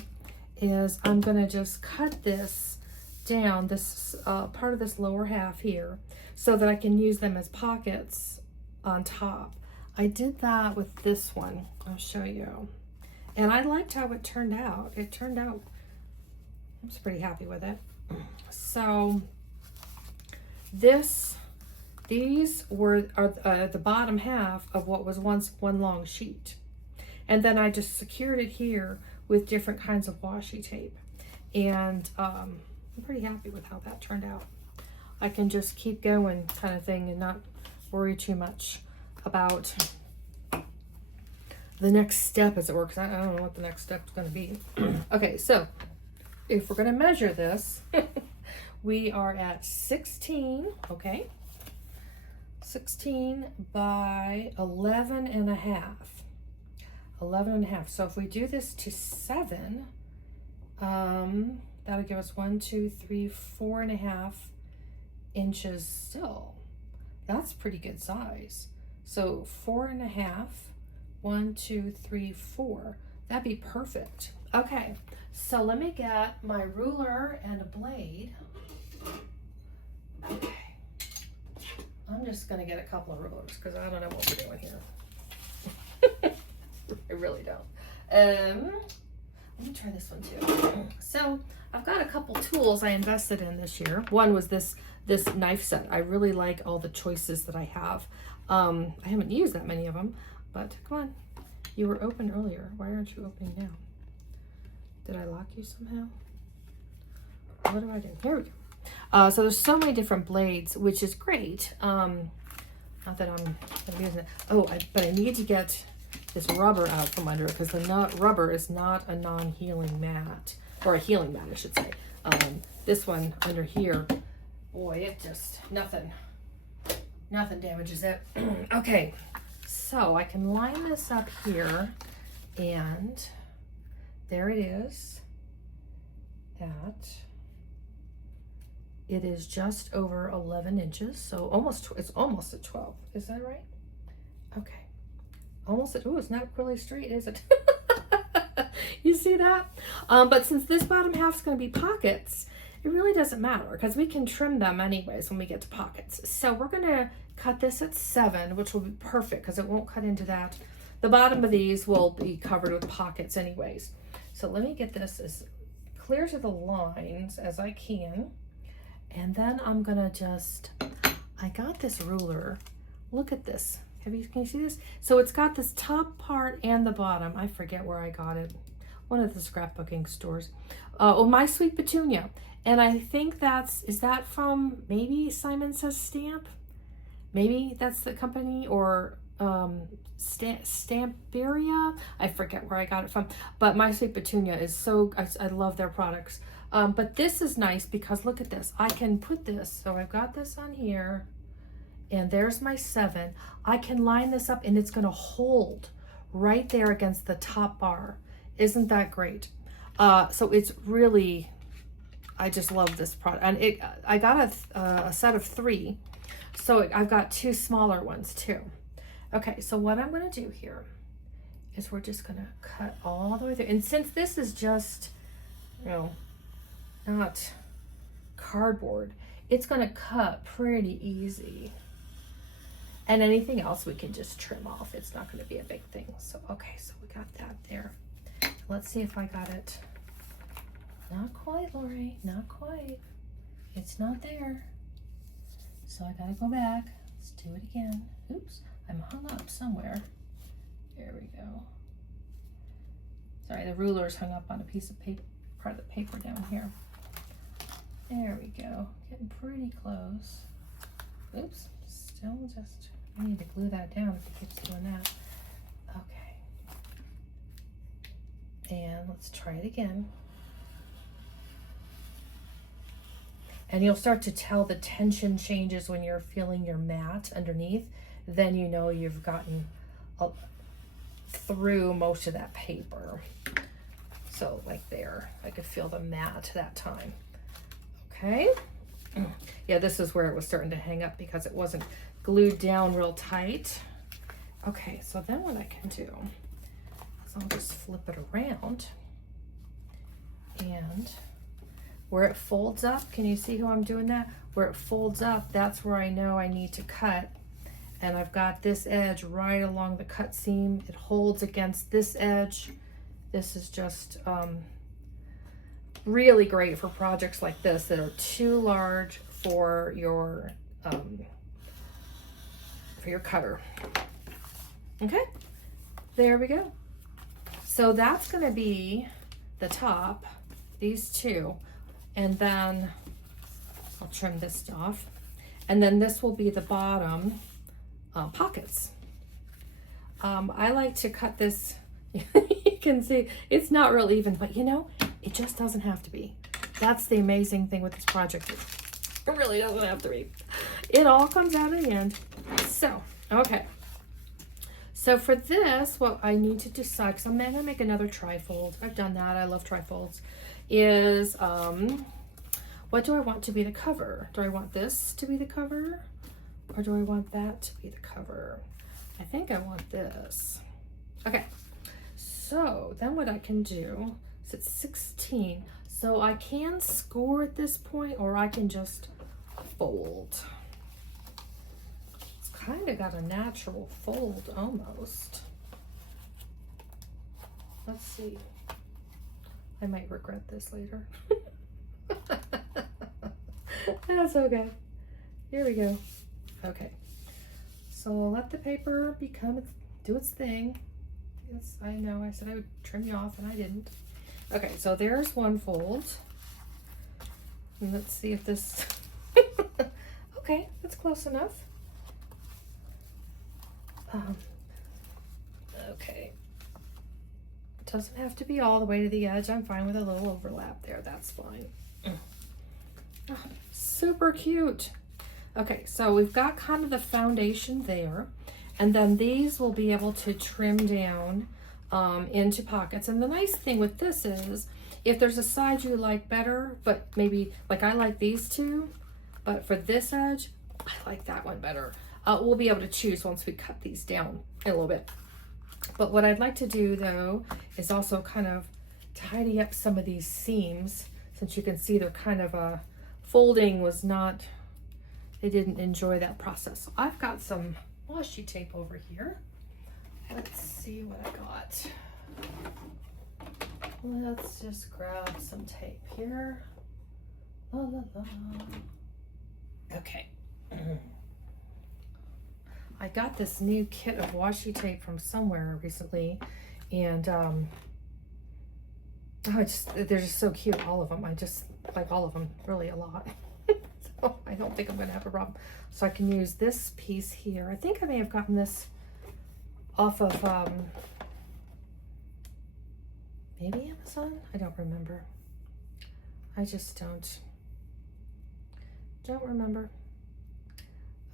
is I'm gonna just cut this down, this part of this lower half here, so that I can use them as pockets on top. I did that with this one. I'll show you. And I liked how it turned out. I was pretty happy with it. So these are the bottom half of what was once one long sheet. And then I just secured it here with different kinds of washi tape. And I'm pretty happy with how that turned out. I can just keep going kind of thing and not worry too much about the next step, as it were, because I don't know what the next step is going to be. Okay, so if we're going to measure this, we are at 16, okay? 16 by 11 and a half. 11 and a half. So if we do this to 7, that'll give us 1, 2, 3, 4.5 inches still. That's pretty good size. So 4.5, 1, 2, 3, 4. That'd be perfect. Okay, so let me get my ruler and a blade. Okay. I'm just gonna get a couple of rulers because I don't know what we're doing here. I really don't. Let me try this one too. So I've got a couple tools I invested in this year. One was this knife set. I really like all the choices that I have. I haven't used that many of them, but come on. You were open earlier. Why aren't you opening now? Did I lock you somehow? What do I do? Here we go. So there's so many different blades, which is great. Not that I'm using it. Oh, but I need to get this rubber out from under it, because the rubber is not a non-healing mat, or a healing mat, I should say. This one under here, boy, it just, nothing Nothing damages it. Okay, so I can line this up here, and there it is. It is just over 11 inches, so it's almost at 12. Is that right? Okay. Almost at, ooh, it's not really straight, is it? You see that? But since this bottom half is going to be pockets, it really doesn't matter because we can trim them anyways when we get to pockets. So we're going to cut this at 7, which will be perfect because it won't cut into that. The bottom of these will be covered with pockets anyways. So let me get this as clear to the lines as I can. And then I'm gonna I got this ruler. Look at this. Can you see this? So it's got this top part and the bottom. I forget where I got it. One of the scrapbooking stores. Oh, My Sweet Petunia. And I think is that from maybe Simon Says Stamp? Maybe that's the company, or Stamperia. I forget where I got it from. But My Sweet Petunia is I love their products. But this is nice because look at this. I can put this, so I've got this on here, and there's my 7. I can line this up and it's gonna hold right there against the top bar. Isn't that great? So it's really, I just love this product. And I got a set of 3, so I've got 2 smaller ones too. Okay, so what I'm gonna do here is we're just gonna cut all the way through. And since this is just, not cardboard, it's gonna cut pretty easy. And anything else we can just trim off. It's not gonna be a big thing. So, okay, so we got that there. Let's see if I got it. Not quite, Lori, not quite. It's not there. So I gotta go back. Let's do it again. Oops, I'm hung up somewhere. There we go. Sorry, the ruler's hung up on a piece of paper, part of the paper down here. There we go, getting pretty close. Oops, still just, I need to glue that down if it keeps doing that. Okay. And let's try it again. And you'll start to tell the tension changes when you're feeling your mat underneath. Then you know you've gotten through most of that paper. So like there, I could feel the mat that time. Okay. Yeah, this is where it was starting to hang up because it wasn't glued down real tight. Okay, so then what I can do is I'll just flip it around, and where it folds up, can you see how I'm doing that? Where it folds up, that's where I know I need to cut. And I've got this edge right along the cut seam. It holds against this edge. This is just really great for projects like this that are too large for your cutter. Okay, there we go. So that's gonna be the top, these 2, and then I'll trim this off, and then this will be the bottom pockets. I like to cut this. You can see it's not real even, but it just doesn't have to be. That's the amazing thing with this project. It really doesn't have to be. It all comes out in the end. So, okay. So for this, what I need to decide, because I'm gonna make another trifold. I've done that, I love trifolds, is what do I want to be the cover? Do I want this to be the cover? Or do I want that to be the cover? I think I want this. Okay, so then what I can do is it's 16. So I can score at this point, or I can just fold. It's kind of got a natural fold almost. Let's see. I might regret this later. That's okay. Here we go. Okay. So let the paper do its thing. Yes, I know. I said I would trim you off, and I didn't. Okay, so there's one fold. And let's see if this... Okay, that's close enough. Okay. It doesn't have to be all the way to the edge. I'm fine with a little overlap there. That's fine. Oh, super cute. Okay, so we've got kind of the foundation there, and then these will be able to trim down into pockets. And the nice thing with this is, if there's a side you like better, but maybe, like I like these two, but for this edge, I like that one better. We'll be able to choose once we cut these down in a little bit. But what I'd like to do though, is also kind of tidy up some of these seams, since you can see they're kind of folding was not, they didn't enjoy that process. So I've got some washi tape over here. Let's see what I got. Let's just grab some tape here. La, la, la. Okay. I got this new kit of washi tape from somewhere recently, and they're just so cute, all of them. I just like all of them really a lot. So I don't think I'm gonna have a problem. So I can use this piece here. I think I may have gotten this off of maybe Amazon? I don't remember. I just don't remember.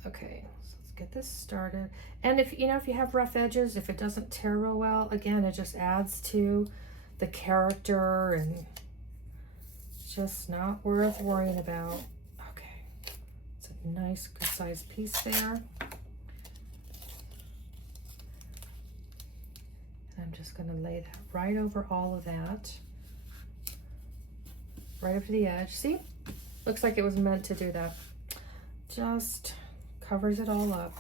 Okay, so let's get this started. And if you know, if you have rough edges, if it doesn't tear real well, again, it just adds to the character, and it's just not worth worrying about. Okay, it's a nice good sized piece there. I'm just going to lay that right over all of that, right up to the edge. See, looks like it was meant to do that. Just covers it all up.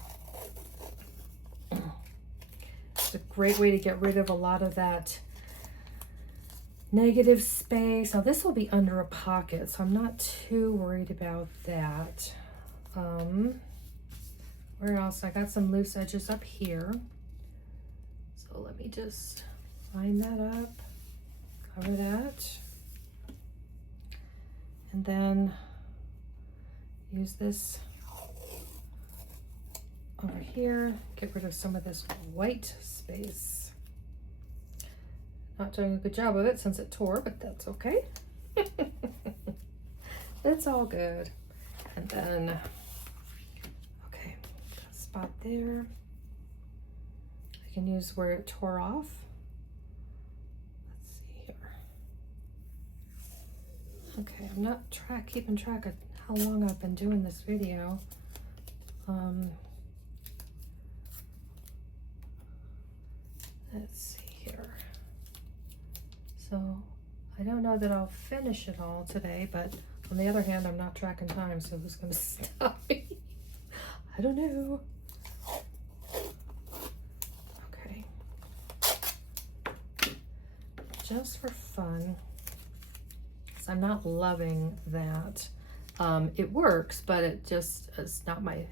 It's a great way to get rid of a lot of that negative space. Now this will be under a pocket, so I'm not too worried about that. Where else? I got some loose edges up here. So let me just line that up, cover that, and then use this over here, get rid of some of this white space. Not doing a good job of it since it tore, but that's okay. It's all good. And then, okay, got a spot there. I can use where it tore off. Let's see here. Okay, I'm not keeping track of how long I've been doing this video. Let's see here. So I don't know that I'll finish it all today, but on the other hand, I'm not tracking time, so who's going to stop me? I don't know. Okay. Just for fun, because I'm not loving that. It works, but it just is not my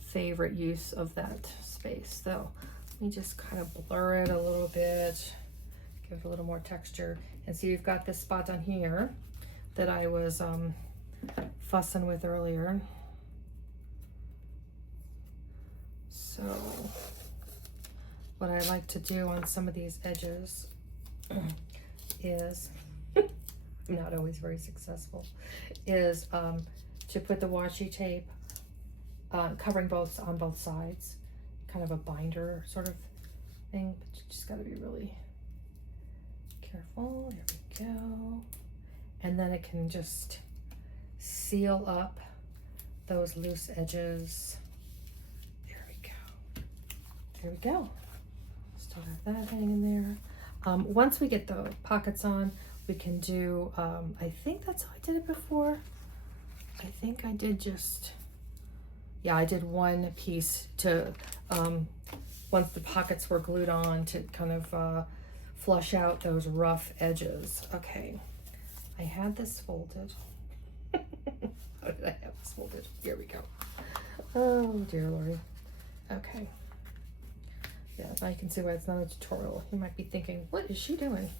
favorite use of that space. So let me just kind of blur it a little bit, give it a little more texture. And see, you've got this spot on here that I was fussing with earlier. So what I like to do on some of these edges is, I'm not always very successful, is to put the washi tape covering on both sides, kind of a binder sort of thing, but you just got to be really careful. There we go. And then it can just seal up those loose edges. There we go. There we go. Still have that hanging there. Once we get the pockets on, we can do, I think that's how I did it before. I think I did just, yeah, I did one piece to, once the pockets were glued on, to kind of flush out those rough edges. Okay, I had this folded. How did I have this folded? Here we go. Oh dear Lord. Okay. Yeah, now you can see why it's not a tutorial. You might be thinking, what is she doing?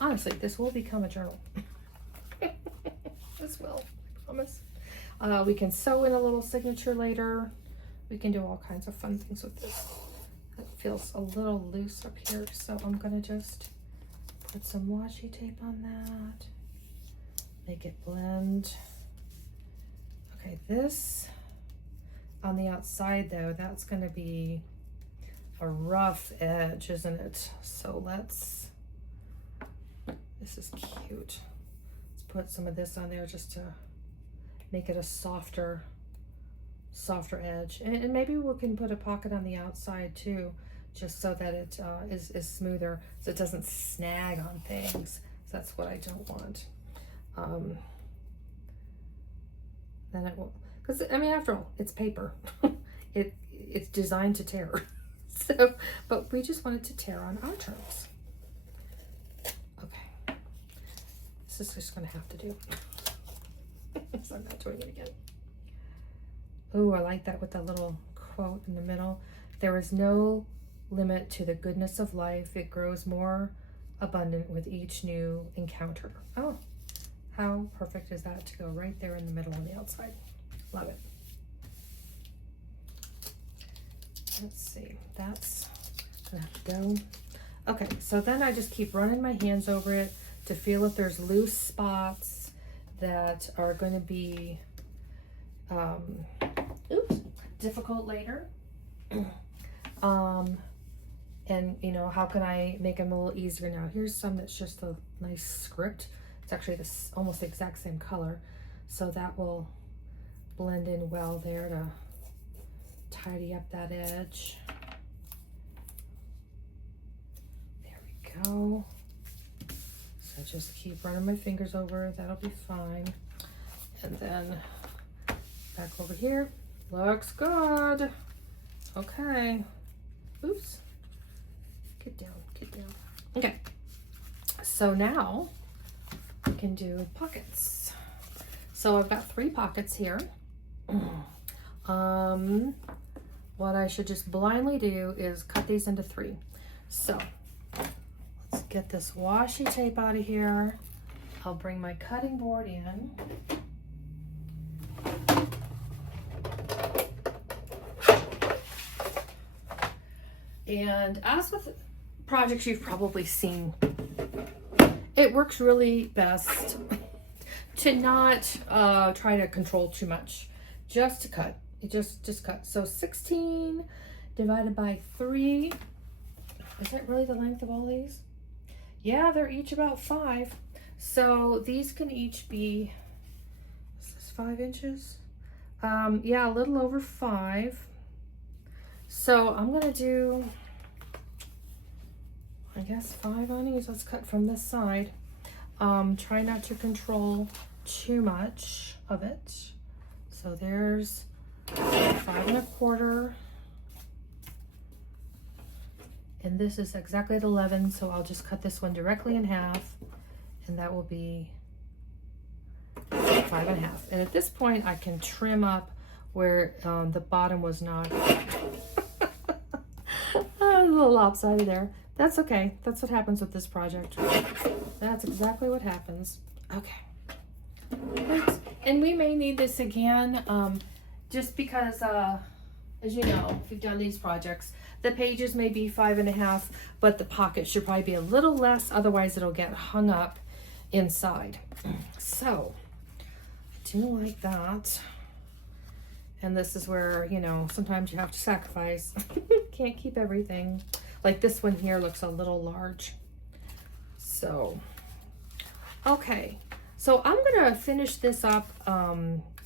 Honestly, this will become a journal. This will, I promise. We can sew in a little signature later. We can do all kinds of fun things with this. It feels a little loose up here, so I'm gonna just put some washi tape on that. Make it blend. Okay, this on the outside though, that's gonna be a rough edge, isn't it? So let's, this is cute. Let's put some of this on there just to make it a softer edge. And maybe we can put a pocket on the outside too, just so that it is smoother, so it doesn't snag on things. So that's what I don't want. Then it will, because I mean, after all, it's paper. It's designed to tear. So, but we just want it to tear on our terms. Okay, this is just gonna have to do. So I'm not doing it again. Oh, I like that with the little quote in the middle. There is no limit to the goodness of life. It grows more abundant with each new encounter. Oh, how perfect is that to go right there in the middle on the outside. Love it. Let's see, that's gonna have to go. Okay, so then I just keep running my hands over it to feel if there's loose spots that are gonna be difficult later. And you know, how can I make them a little easier now? Here's some that's just a nice script. It's actually this almost the exact same color, so that will blend in well there to tidy up that edge. There we go. So just keep running my fingers over, that'll be fine. And then back over here, looks good. Okay, oops, get down, get down. Okay, so now we can do pockets. So I've got 3 pockets here. What I should just blindly do is cut these into 3. So let's get this washi tape out of here. I'll bring my cutting board in. And as with projects you've probably seen, it works really best to not try to control too much, just to cut. Just cut. So 16 divided by 3. Is that really the length of all these? Yeah, they're each about 5. So these can each be, is this 5 inches? Yeah, a little over 5. So I'm gonna do, I guess, 5 on each. Let's cut from this side. Try not to control too much of it. So there's 5 1/4, and this is exactly at 11, so I'll just cut this one directly in half, and that will be 5 1/2. And at this point I can trim up where the bottom was not a little lopsided there. That's okay, that's what happens with this project. That's exactly what happens. Okay, right. And we may need this again, just because, as you know, if you've done these projects, the pages may be 5 1/2, but the pocket should probably be a little less, otherwise it'll get hung up inside. So, I do like that. And this is where, you know, sometimes you have to sacrifice. Can't keep everything. Like this one here looks a little large. So, okay. So I'm gonna finish this up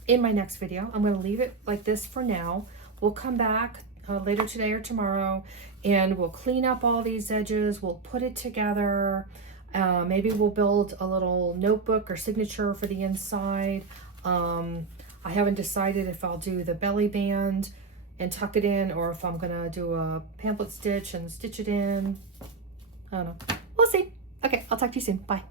in my next video. I'm gonna leave it like this for now. We'll come back later today or tomorrow, and we'll clean up all these edges. We'll put it together. Maybe we'll build a little notebook or signature for the inside. I haven't decided if I'll do the belly band and tuck it in, or if I'm gonna do a pamphlet stitch and stitch it in. I don't know. We'll see. Okay, I'll talk to you soon. Bye.